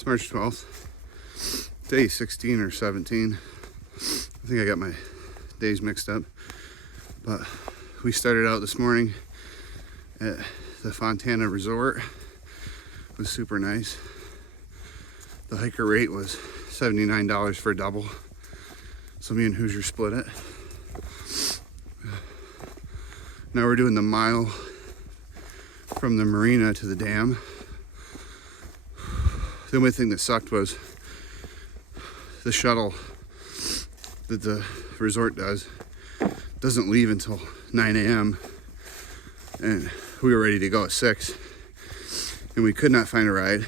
It's March 12th, day 16 or 17. I think I got my days mixed up. But we started out this morning at the Fontana Resort. It was super nice. The hiker rate was $79 for a double. So me and Hoosier split it. Now we're doing the mile from the marina to the dam. The only thing that sucked was the shuttle that the resort doesn't leave until 9 a.m. and we were ready to go at 6 and we could not find a ride.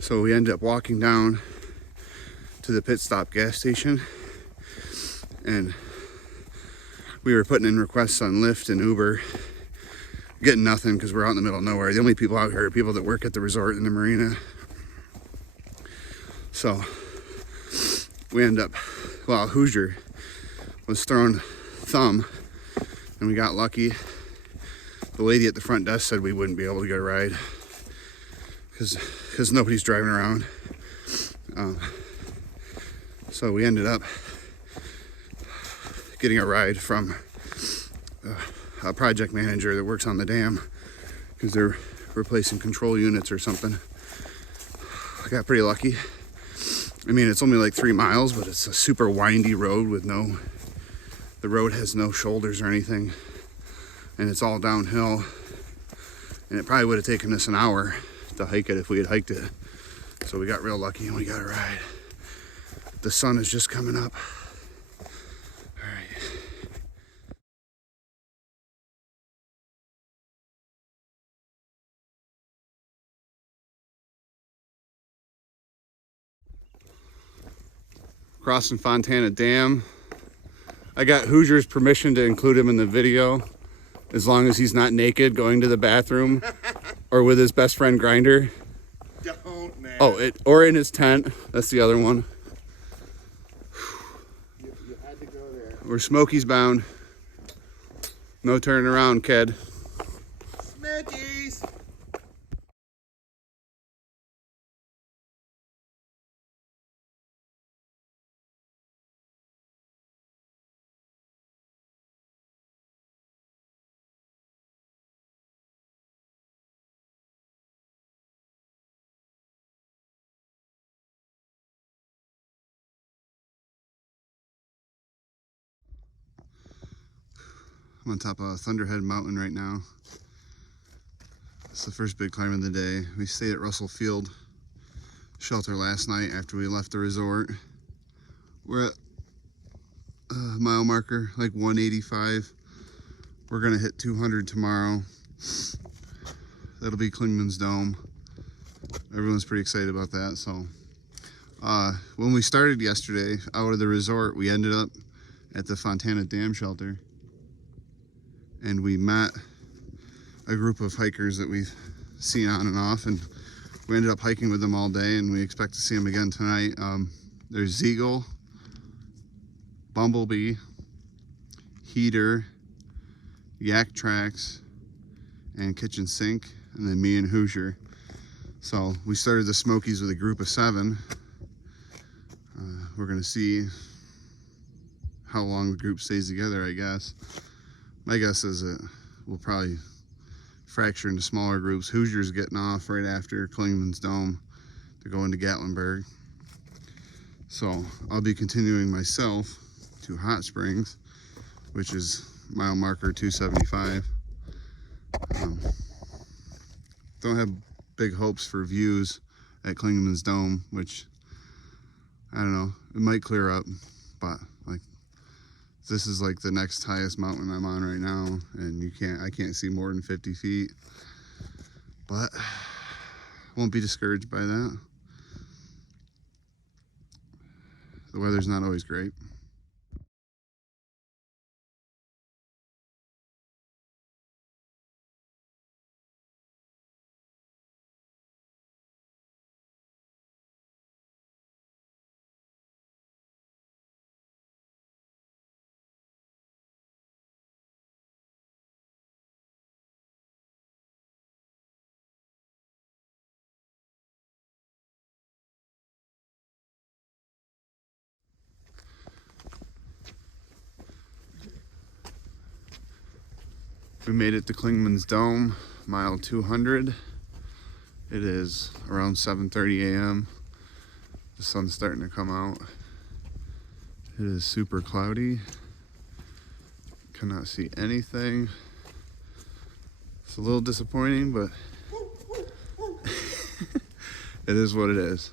So we ended up walking down to the pit stop gas station, and we were putting in requests on Lyft and Uber, getting nothing because we're out in the middle of nowhere. The only people out here are people that work at the resort and the marina. So we end up, well, Hoosier was throwing thumb and we got lucky. The lady at the front desk said we wouldn't be able to get a ride because nobody's driving around. So we ended up getting a ride from a project manager that works on the dam because they're replacing control units or something. I got pretty lucky. I mean, it's only like 3 miles, but it's a super windy road with the road has no shoulders or anything, and it's all downhill, and it probably would have taken us an hour to hike it if we had hiked it. So we got real lucky and we got a ride. The sun is just coming up. All right. Crossing Fontana Dam. I got Hoosier's permission to include him in the video as long as he's not naked going to the bathroom or with his best friend Grinder. Don't, man. Oh, or in his tent. That's the other one. You had to go there. We're Smokies bound. No turning around, kid. Smokies! I'm on top of Thunderhead Mountain right now. It's the first big climb of the day. We stayed at Russell Field Shelter last night after we left the resort. We're at mile marker, like 185. We're gonna hit 200 tomorrow. That'll be Clingmans Dome. Everyone's pretty excited about that. So when we started yesterday out of the resort, we ended up at the Fontana Dam shelter, and we met a group of hikers that we've seen on and off, and we ended up hiking with them all day, and we expect to see them again tonight. There's Zeagle, Bumblebee, Heater, Yak Tracks, and Kitchen Sink, and then me and Hoosier. So we started the Smokies with a group of 7. We're gonna see how long the group stays together, I guess. My guess is that we'll probably fracture into smaller groups. Hoosier's getting off right after Clingmans Dome to go into Gatlinburg. So I'll be continuing myself to Hot Springs, which is mile marker 275. Don't have big hopes for views at Clingmans Dome, which I don't know, it might clear up, but like this is like the next highest mountain I'm on right now, and I can't see more than 50 feet, but won't be discouraged by that. The weather's not always great. We made it to Clingmans Dome, mile 200. It is around 7:30 a.m. The sun's starting to come out. It is super cloudy. Cannot see anything. It's a little disappointing, but it is what it is.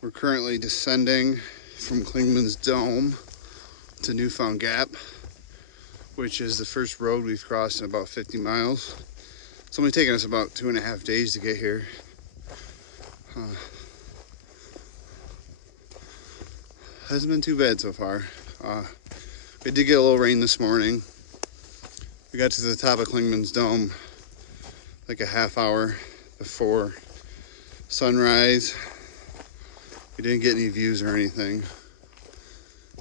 We're currently descending from Clingmans Dome to Newfound Gap, which is the first road we've crossed in about 50 miles. It's only taken us about 2.5 days to get here. Hasn't been too bad so far. We did get a little rain this morning. We got to the top of Clingmans Dome like a half hour before sunrise. We didn't get any views or anything,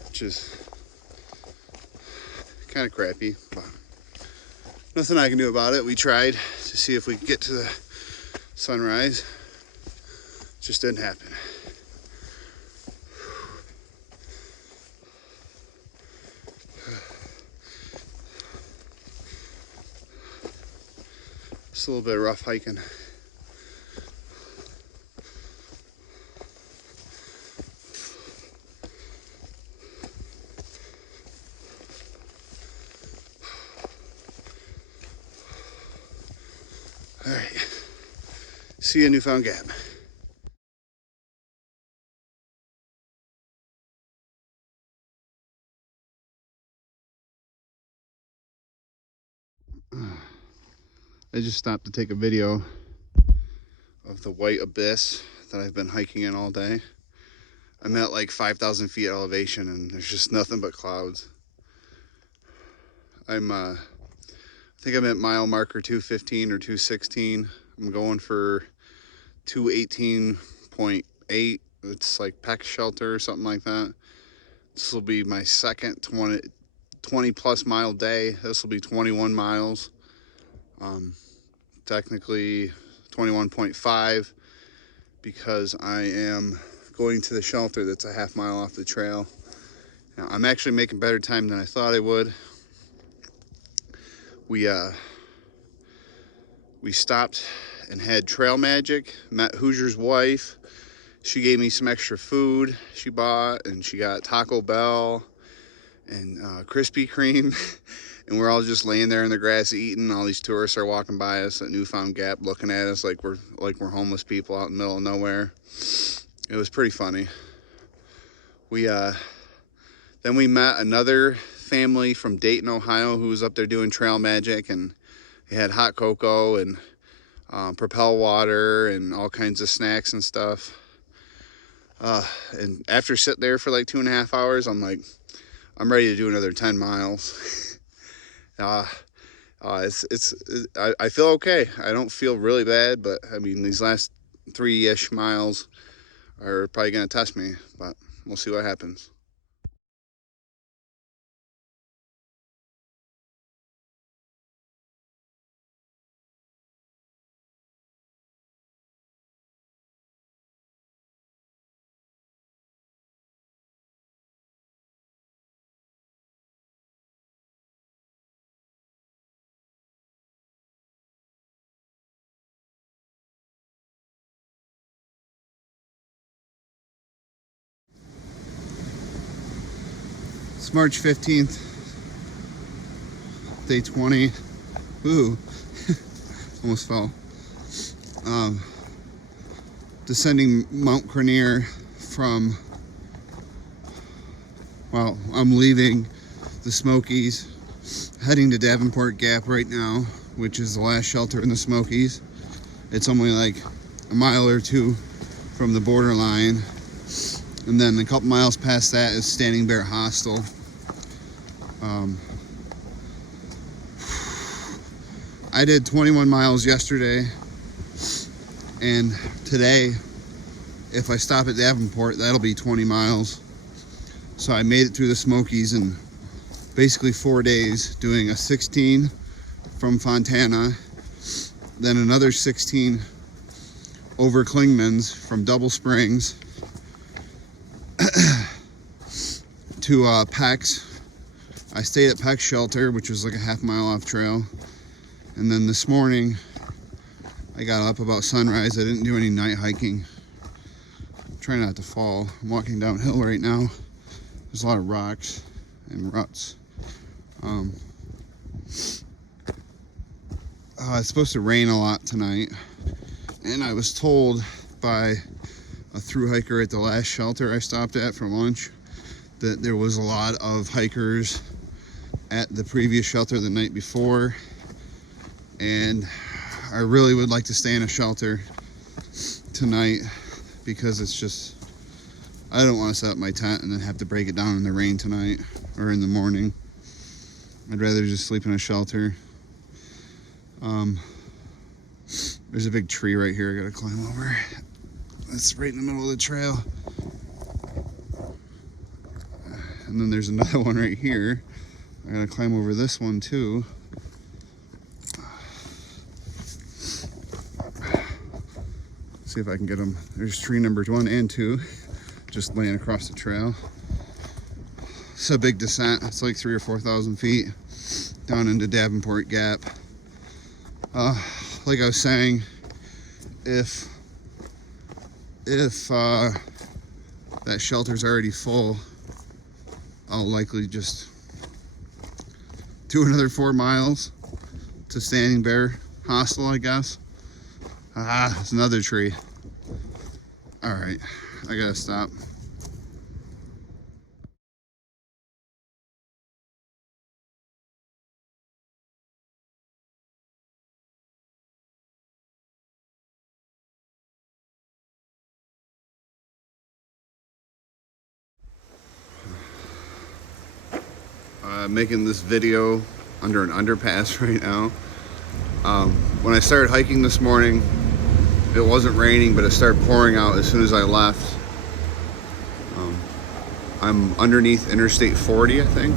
which is kind of crappy, but nothing I can do about it. We tried to see if we could get to the sunrise. Just didn't happen. It's a little bit rough hiking. All right, see you in Newfound Gap. I just stopped to take a video of the white abyss that I've been hiking in all day. I'm at like 5,000 feet elevation and there's just nothing but clouds. I think I'm at mile marker 215 or 216. I'm going for 218.8. It's like Peck Shelter or something like that. This will be my second 20 plus mile day. This will be 21 miles. Technically 21.5 because I am going to the shelter that's a half mile off the trail. Now, I'm actually making better time than I thought I would. We stopped and had trail magic, met Hoosier's wife. She gave me some extra food she bought, and she got Taco Bell and Krispy Kreme. And we're all just laying there in the grass eating. All these tourists are walking by us at Newfound Gap looking at us like we're homeless people out in the middle of nowhere. It was pretty funny. Then we met another family from Dayton, Ohio, who was up there doing trail magic, and they had hot cocoa and Propel water and all kinds of snacks and stuff. And after sitting there for like 2.5 hours, I'm like, I'm ready to do another 10 miles. I feel okay. I don't feel really bad, but I mean, these last 3-ish miles are probably going to test me, but we'll see what happens. It's March 15th, day 20. Ooh, almost fell. Descending Mount Cranier from, well, I'm leaving the Smokies, heading to Davenport Gap right now, which is the last shelter in the Smokies. It's only like a mile or two from the borderline. And then a couple miles past that is Standing Bear Hostel. I did 21 miles yesterday, and today, if I stop at Davenport, that'll be 20 miles. So I made it through the Smokies in basically 4 days, doing a 16 from Fontana, then another 16 over Clingmans from Double Springs to Peck's. I stayed at Peck's shelter, which was like a half-mile off trail. And then this morning, I got up about sunrise. I didn't do any night hiking. I'm trying not to fall. I'm walking downhill right now. There's a lot of rocks and ruts. It's supposed to rain a lot tonight. And I was told by a through hiker at the last shelter I stopped at for lunch that there was a lot of hikers at the previous shelter the night before. And I really would like to stay in a shelter tonight because it's just, I don't want to set up my tent and then have to break it down in the rain tonight or in the morning. I'd rather just sleep in a shelter. There's a big tree right here I gotta climb over. That's right in the middle of the trail. And then there's another one right here. I gotta climb over this one too. See if I can get them. There's tree numbers 1 and 2, just laying across the trail. It's a big descent. It's like 3,000 or 4,000 feet down into Davenport Gap. Like I was saying, if that shelter's already full, I'll likely just do another 4 miles to Standing Bear Hostel, I guess. It's another tree. All right, I gotta stop. Making this video under an underpass right now. When I started hiking this morning, it wasn't raining, but it started pouring out as soon as I left. I'm underneath Interstate 40, I think.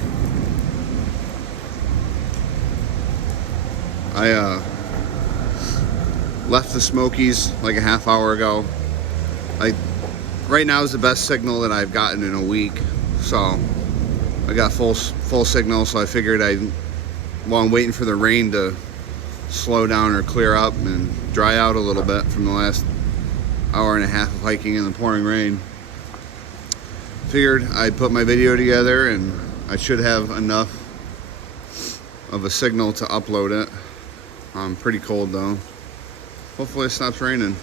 I left the Smokies like a half hour ago. Right now is the best signal that I've gotten in a week, so I got full signal, so I figured while I'm waiting for the rain to slow down or clear up and dry out a little bit from the last hour and a half of hiking in the pouring rain, figured I'd put my video together and I should have enough of a signal to upload it. Pretty cold though. Hopefully it stops raining.